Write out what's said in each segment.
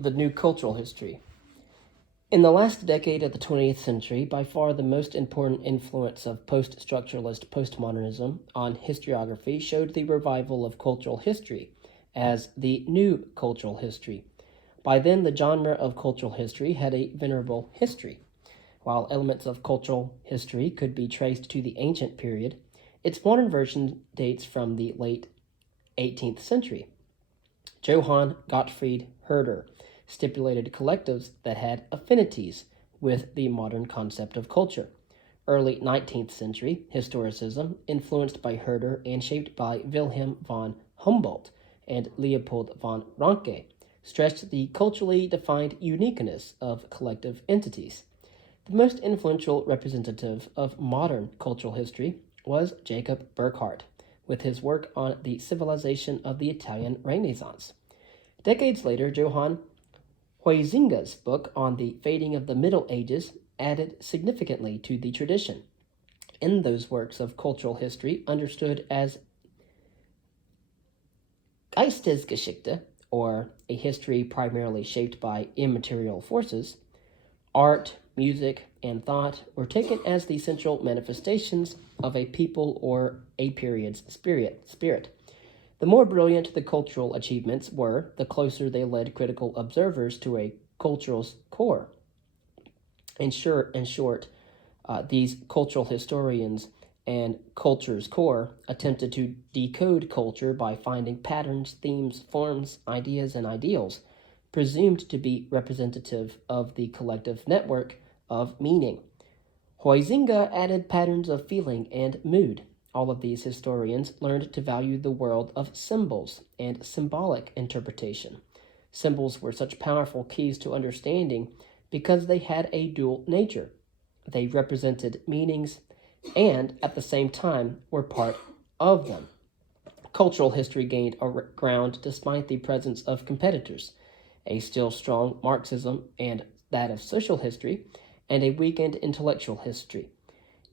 The new cultural history. In the last decade of the 20th century, by far the most important influence of post-structuralist postmodernism on historiography showed the revival of cultural history as the new cultural history. By then, the genre of cultural history had a venerable history. While elements of cultural history could be traced to the ancient period, its modern version dates from the late 18th century. Johann Gottfried Herder stipulated collectives that had affinities with the modern concept of culture. Early 19th century historicism, influenced by Herder and shaped by Wilhelm von Humboldt and Leopold von Ranke, stressed the culturally defined uniqueness of collective entities. The most influential representative of modern cultural history was Jacob Burckhardt, with his work on the civilization of the Italian Renaissance. Decades later, Johann Huizinga's book on the fading of the Middle Ages added significantly to the tradition. In those works of cultural history, understood as Geistesgeschichte, or a history primarily shaped by immaterial forces, art, music, and thought were taken as the central manifestations of a people or a period's spirit. The more brilliant the cultural achievements were, the closer they led critical observers to a culture's core. In short, these cultural historians and culture's core attempted to decode culture by finding patterns, themes, forms, ideas, and ideals presumed to be representative of the collective network of meaning. Huizinga added patterns of feeling and mood. All of these historians learned to value the world of symbols and symbolic interpretation. Symbols were such powerful keys to understanding because they had a dual nature. They represented meanings and, at the same time, were part of them. Cultural history gained ground despite the presence of competitors, a still strong Marxism and that of social history, and a weakened intellectual history.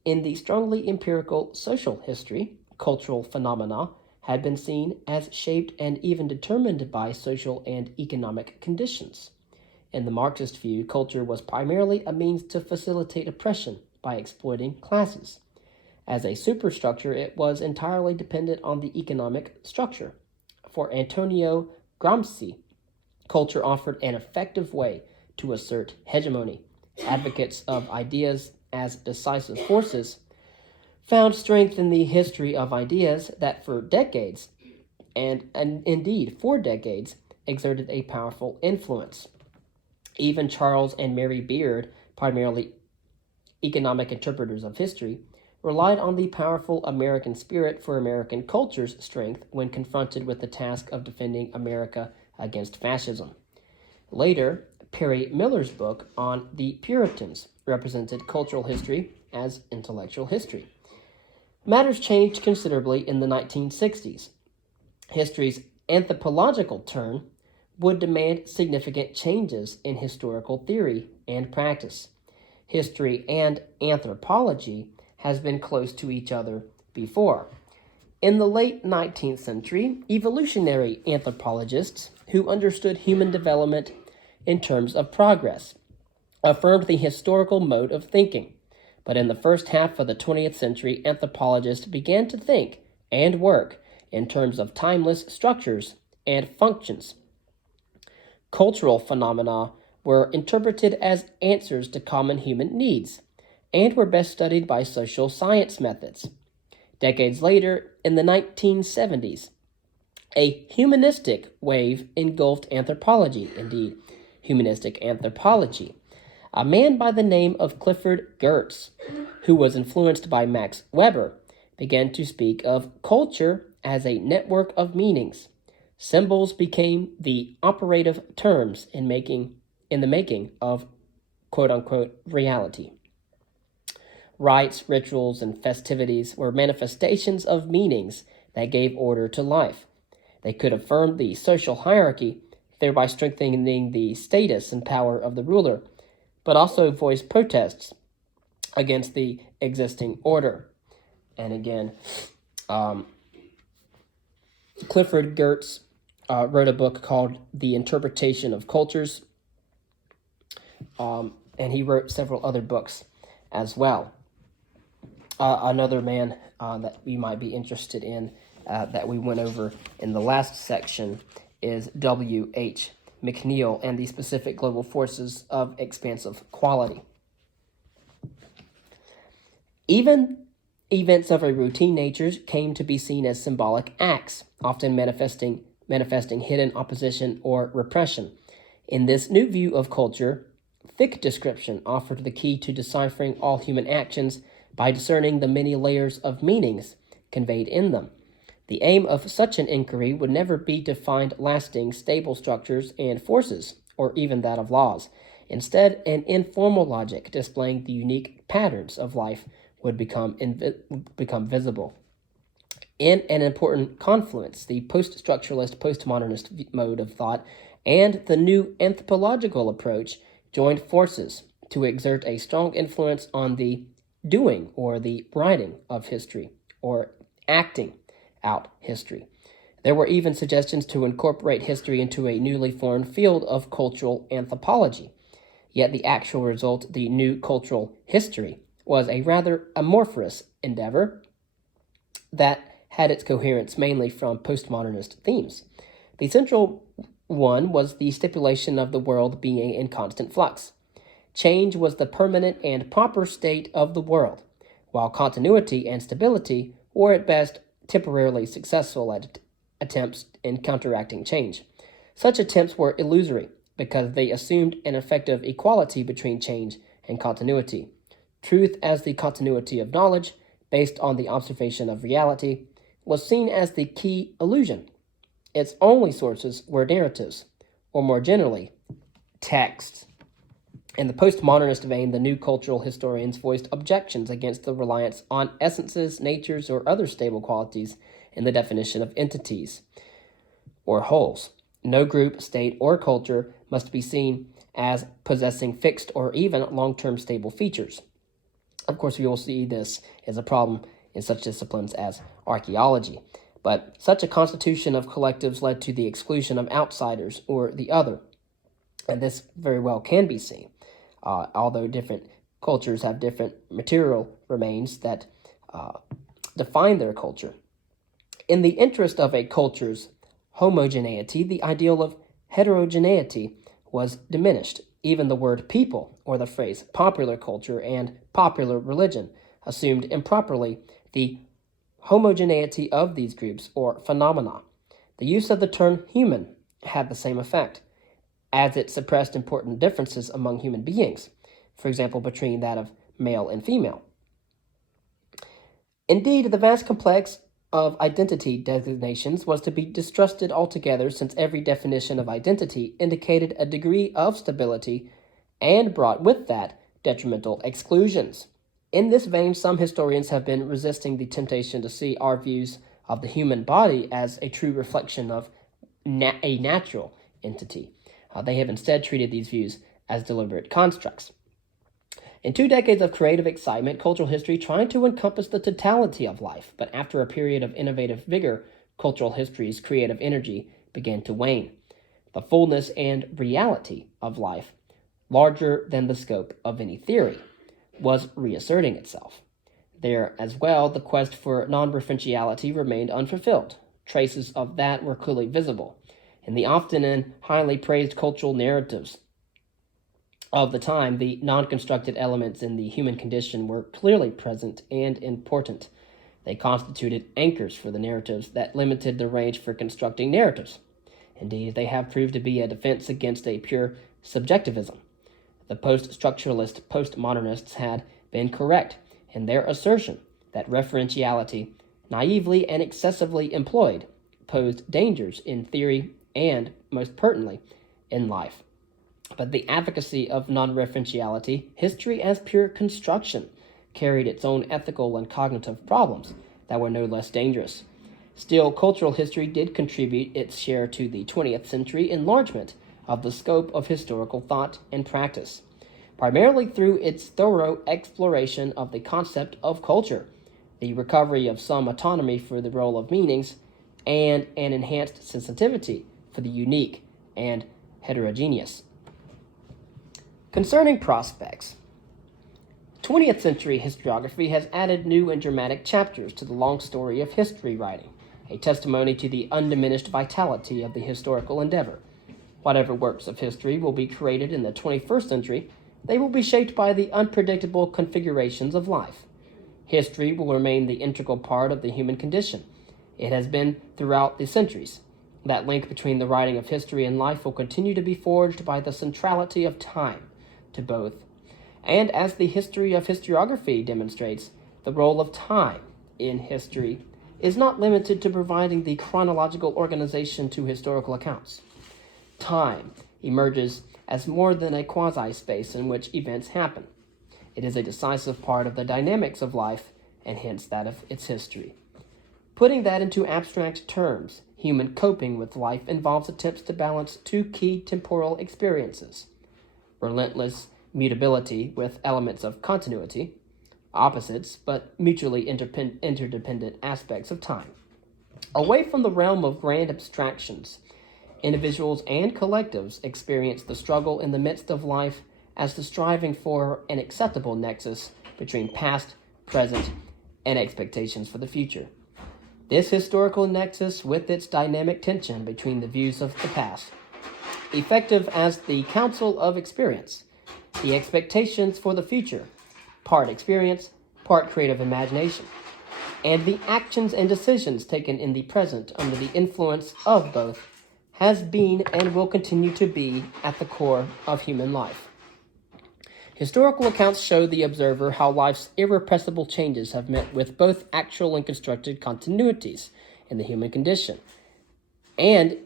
In the strongly empirical social history, cultural phenomena had been seen as shaped and even determined by social and economic conditions. In the Marxist view, culture was primarily a means to facilitate oppression by exploiting classes. As a superstructure, it was entirely dependent on the economic structure. For Antonio Gramsci, culture offered an effective way to assert hegemony. Advocates of ideas as decisive forces found strength in the history of ideas that for decades, and indeed for decades, exerted a powerful influence. Even Charles and Mary Beard, primarily economic interpreters of history, relied on the powerful American spirit for American culture's strength when confronted with the task of defending America against fascism. Later, Perry Miller's book on the Puritans represented cultural history as intellectual history. Matters changed considerably in the 1960s. History's anthropological turn would demand significant changes in historical theory and practice. History and anthropology has been close to each other before. In the late 19th century, evolutionary anthropologists who understood human development in terms of progress affirmed the historical mode of thinking. But in the first half of the 20th century, anthropologists began to think and work in terms of timeless structures and functions. Cultural phenomena were interpreted as answers to common human needs and were best studied by social science methods. Decades later, in the 1970s, a humanistic wave engulfed anthropology, indeed, humanistic anthropology. A man by the name of Clifford Geertz, who was influenced by Max Weber, began to speak of culture as a network of meanings. Symbols became the operative terms in the making of quote-unquote reality. Rites, rituals, and festivities were manifestations of meanings that gave order to life. They could affirm the social hierarchy, thereby strengthening the status and power of the ruler, but also voice protests against the existing order. And again, Clifford Geertz wrote a book called The Interpretation of Cultures, and he wrote several other books as well. Another man that you might be interested in that we went over in the last section is W.H. McNeill and the specific global forces of expansive quality. Even events of a routine nature came to be seen as symbolic acts, often manifesting hidden opposition or repression. In this new view of culture, thick description offered the key to deciphering all human actions by discerning the many layers of meanings conveyed in them. The aim of such an inquiry would never be to find lasting, stable structures and forces, or even that of laws. Instead, an informal logic displaying the unique patterns of life would become visible. In an important confluence, the post-structuralist, postmodernist mode of thought and the new anthropological approach joined forces to exert a strong influence on the doing or the writing of history, or acting out history. There were even suggestions to incorporate history into a newly formed field of cultural anthropology. Yet the actual result, the new cultural history, was a rather amorphous endeavor that had its coherence mainly from postmodernist themes. The central one was the stipulation of the world being in constant flux. Change was the permanent and proper state of the world, while continuity and stability were at best temporarily successful at attempts in counteracting change. Such attempts were illusory because they assumed an effective equality between change and continuity. Truth as the continuity of knowledge, based on the observation of reality, was seen as the key illusion. Its only sources were narratives, or more generally, texts. In the postmodernist vein, the new cultural historians voiced objections against the reliance on essences, natures, or other stable qualities in the definition of entities or wholes. No group, state, or culture must be seen as possessing fixed or even long-term stable features. Of course, we will see this as a problem in such disciplines as archaeology, but such a constitution of collectives led to the exclusion of outsiders or the other, and this very well can be seen. Although different cultures have different material remains that define their culture. In the interest of a culture's homogeneity, the ideal of heterogeneity was diminished. Even the word people, or the phrase popular culture and popular religion, assumed improperly the homogeneity of these groups or phenomena. The use of the term human had the same effect, as it suppressed important differences among human beings, for example, between that of male and female. Indeed, the vast complex of identity designations was to be distrusted altogether, since every definition of identity indicated a degree of stability and brought with that detrimental exclusions. In this vein, some historians have been resisting the temptation to see our views of the human body as a true reflection of a natural entity. They have instead treated these views as deliberate constructs. In 2 decades of creative excitement, cultural history tried to encompass the totality of life, but after a period of innovative vigor, cultural history's creative energy began to wane. The fullness and reality of life, larger than the scope of any theory, was reasserting itself. There as well, the quest for non-referentiality remained unfulfilled. Traces of that were clearly visible in the often and highly praised cultural narratives of the time. The non-constructed elements in the human condition were clearly present and important. They constituted anchors for the narratives that limited the range for constructing narratives. Indeed, they have proved to be a defense against a pure subjectivism. The post-structuralist postmodernists had been correct in their assertion that referentiality, naively and excessively employed, posed dangers in theory and, most pertinently, in life. But the advocacy of non-referentiality, history as pure construction, carried its own ethical and cognitive problems that were no less dangerous. Still, cultural history did contribute its share to the 20th century enlargement of the scope of historical thought and practice, primarily through its thorough exploration of the concept of culture, the recovery of some autonomy for the role of meanings, and an enhanced sensitivity for the unique and heterogeneous. Concerning prospects, 20th century historiography has added new and dramatic chapters to the long story of history writing, a testimony to the undiminished vitality of the historical endeavor. Whatever works of history will be created in the 21st century, they will be shaped by the unpredictable configurations of life. History will remain the integral part of the human condition. It has been throughout the centuries. That link between the writing of history and life will continue to be forged by the centrality of time to both. And as the history of historiography demonstrates, the role of time in history is not limited to providing the chronological organization to historical accounts. Time emerges as more than a quasi-space in which events happen. It is a decisive part of the dynamics of life, and hence that of its history. Putting that into abstract terms, human coping with life involves attempts to balance two key temporal experiences: relentless mutability with elements of continuity, opposites but mutually interdependent aspects of time. Away from the realm of grand abstractions, individuals and collectives experience the struggle in the midst of life as the striving for an acceptable nexus between past, present, and expectations for the future. This historical nexus, with its dynamic tension between the views of the past, effective as the counsel of experience, the expectations for the future, part experience, part creative imagination, and the actions and decisions taken in the present under the influence of both, has been and will continue to be at the core of human life. Historical accounts show the observer how life's irrepressible changes have met with both actual and constructed continuities in the human condition. And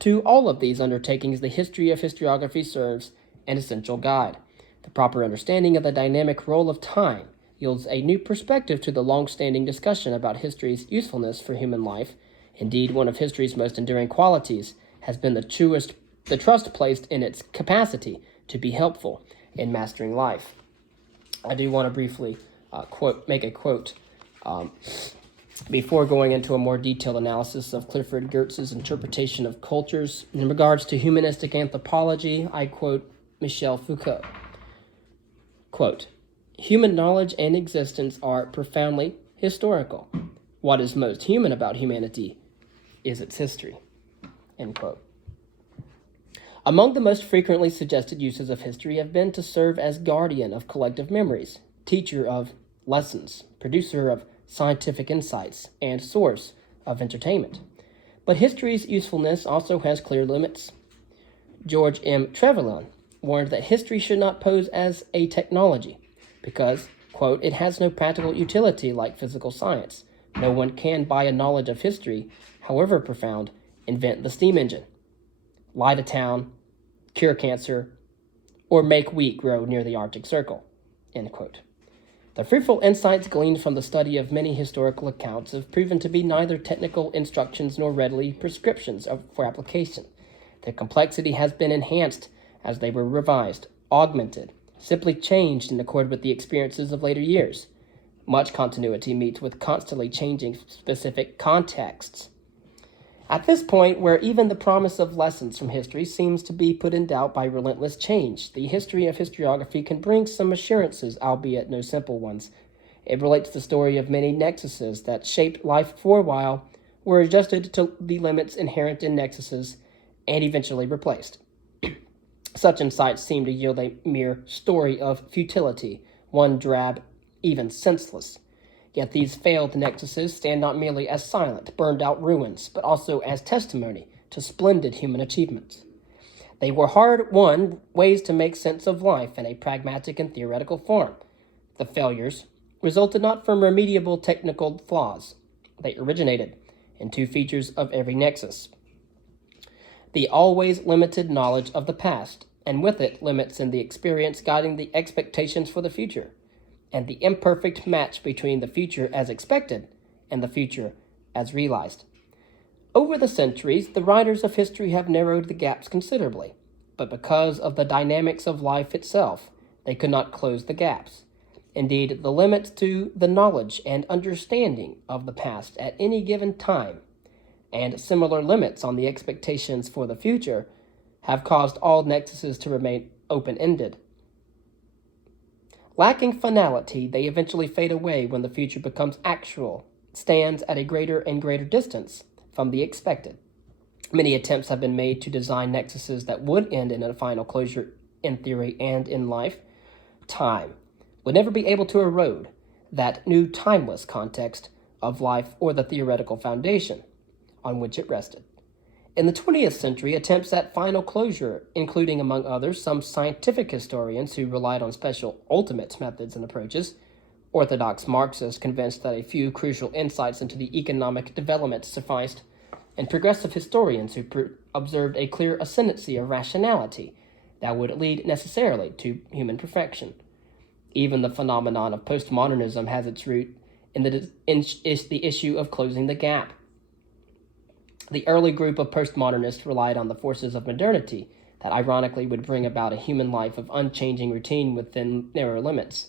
to all of these undertakings, the history of historiography serves an essential guide. The proper understanding of the dynamic role of time yields a new perspective to the long-standing discussion about history's usefulness for human life. Indeed, one of history's most enduring qualities has been the trust placed in its capacity to be helpful in mastering life. I do want to briefly make a quote before going into a more detailed analysis of Clifford Geertz's interpretation of cultures. In regards to humanistic anthropology, I quote Michel Foucault. Quote, "Human knowledge and existence are profoundly historical. What is most human about humanity is its history." End quote. Among the most frequently suggested uses of history have been to serve as guardian of collective memories, teacher of lessons, producer of scientific insights, and source of entertainment. But history's usefulness also has clear limits. George M. Trevelyan warned that history should not pose as a technology because, quote, "it has no practical utility like physical science. No one can, by a knowledge of history, however profound, invent the steam engine, light a town, cure cancer, or make wheat grow near the Arctic Circle." End quote. The fruitful insights gleaned from the study of many historical accounts have proven to be neither technical instructions nor readily prescriptions for application. Their complexity has been enhanced as they were revised, augmented, simply changed in accord with the experiences of later years. Much continuity meets with constantly changing specific contexts. At this point, where even the promise of lessons from history seems to be put in doubt by relentless change, the history of historiography can bring some assurances, albeit no simple ones. It relates the story of many nexuses that shaped life for a while, were adjusted to the limits inherent in nexuses, and eventually replaced. Such insights seem to yield a mere story of futility, one drab, even senseless. Yet these failed nexuses stand not merely as silent, burned-out ruins, but also as testimony to splendid human achievements. They were hard-won ways to make sense of life in a pragmatic and theoretical form. The failures resulted not from remediable technical flaws. They originated in two features of every nexus: the always limited knowledge of the past, and with it limits in the experience guiding the expectations for the future, and the imperfect match between the future as expected and the future as realized. Over the centuries, the writers of history have narrowed the gaps considerably, but because of the dynamics of life itself, they could not close the gaps. Indeed, the limits to the knowledge and understanding of the past at any given time and similar limits on the expectations for the future have caused all nexuses to remain open-ended. Lacking finality, they eventually fade away when the future becomes actual, stands at a greater and greater distance from the expected. Many attempts have been made to design nexuses that would end in a final closure in theory and in life. Time would never be able to erode that new timeless context of life or the theoretical foundation on which it rested. In the 20th century, attempts at final closure, including, among others, some scientific historians who relied on special ultimate methods and approaches, orthodox Marxists convinced that a few crucial insights into the economic development sufficed, and progressive historians who observed a clear ascendancy of rationality that would lead necessarily to human perfection. Even the phenomenon of postmodernism has its root in the issue of closing the gap. The early group of postmodernists relied on the forces of modernity that ironically would bring about a human life of unchanging routine within narrow limits.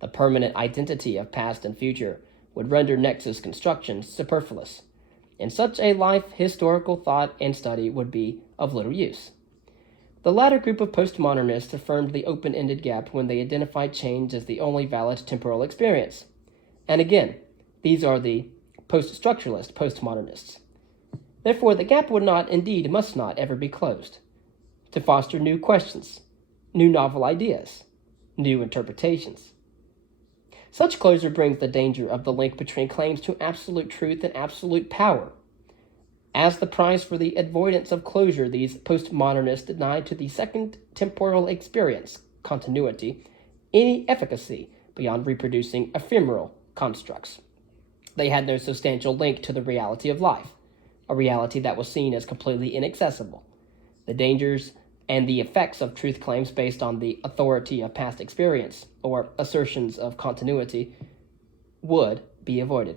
The permanent identity of past and future would render nexus constructions superfluous. In such a life, historical thought and study would be of little use. The latter group of postmodernists affirmed the open-ended gap when they identified change as the only valid temporal experience. And again, these are the post-structuralist postmodernists. Therefore, the gap would not, indeed must not, ever be closed, to foster new questions, new novel ideas, new interpretations. Such closure brings the danger of the link between claims to absolute truth and absolute power. As the price for the avoidance of closure, these postmodernists denied to the second temporal experience, continuity, any efficacy beyond reproducing ephemeral constructs. They had no substantial link to the reality of life, a reality that was seen as completely inaccessible. The dangers and the effects of truth claims based on the authority of past experience, or assertions of continuity, would be avoided.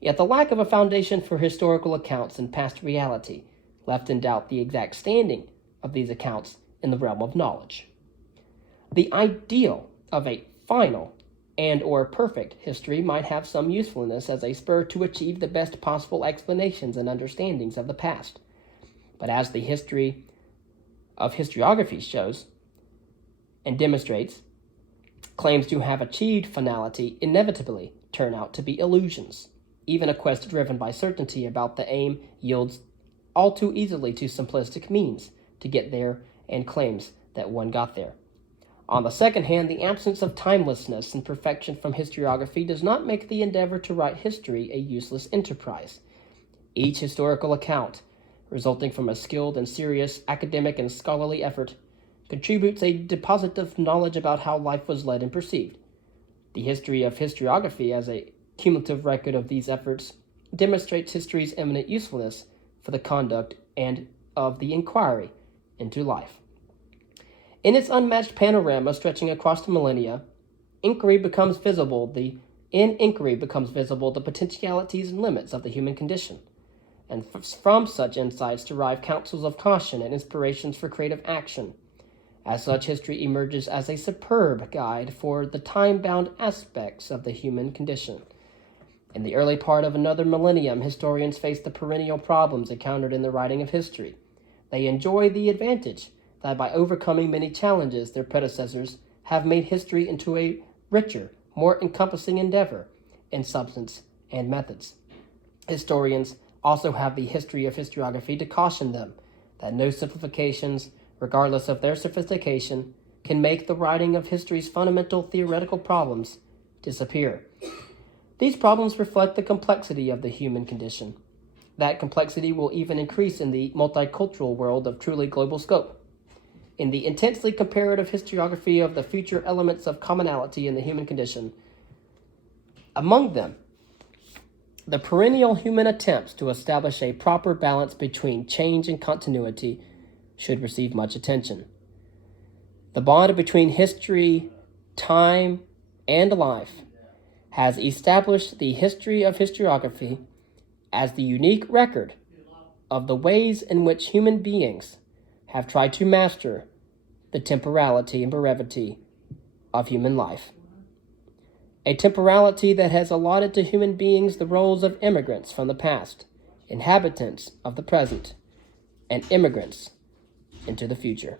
Yet the lack of a foundation for historical accounts and past reality left in doubt the exact standing of these accounts in the realm of knowledge. The ideal of a final and or perfect history might have some usefulness as a spur to achieve the best possible explanations and understandings of the past. But as the history of historiography shows and demonstrates, claims to have achieved finality inevitably turn out to be illusions. Even a quest driven by certainty about the aim yields all too easily to simplistic means to get there and claims that one got there. On the second hand, the absence of timelessness and perfection from historiography does not make the endeavor to write history a useless enterprise. Each historical account, resulting from a skilled and serious academic and scholarly effort, contributes a deposit of knowledge about how life was led and perceived. The history of historiography, as a cumulative record of these efforts, demonstrates history's eminent usefulness for the conduct and of the inquiry into life. In its unmatched panorama stretching across the millennia, inquiry becomes visible the potentialities and limits of the human condition, and from such insights derive counsels of caution and inspirations for creative action. As such, history emerges as a superb guide for the time-bound aspects of the human condition. In the early part of another millennium, historians face the perennial problems encountered in the writing of history. They enjoy the advantage that by overcoming many challenges, their predecessors have made history into a richer, more encompassing endeavor in substance and methods. Historians also have the history of historiography to caution them that no simplifications, regardless of their sophistication, can make the writing of history's fundamental theoretical problems disappear. These problems reflect the complexity of the human condition. That complexity will even increase in the multicultural world of truly global scope. In the intensely comparative historiography of the future elements of commonality in the human condition, among them, the perennial human attempts to establish a proper balance between change and continuity should receive much attention. The bond between history, time, and life has established the history of historiography as the unique record of the ways in which human beings have tried to master the temporality and brevity of human life. A temporality that has allotted to human beings the roles of immigrants from the past inhabitants of the present, and immigrants into the future.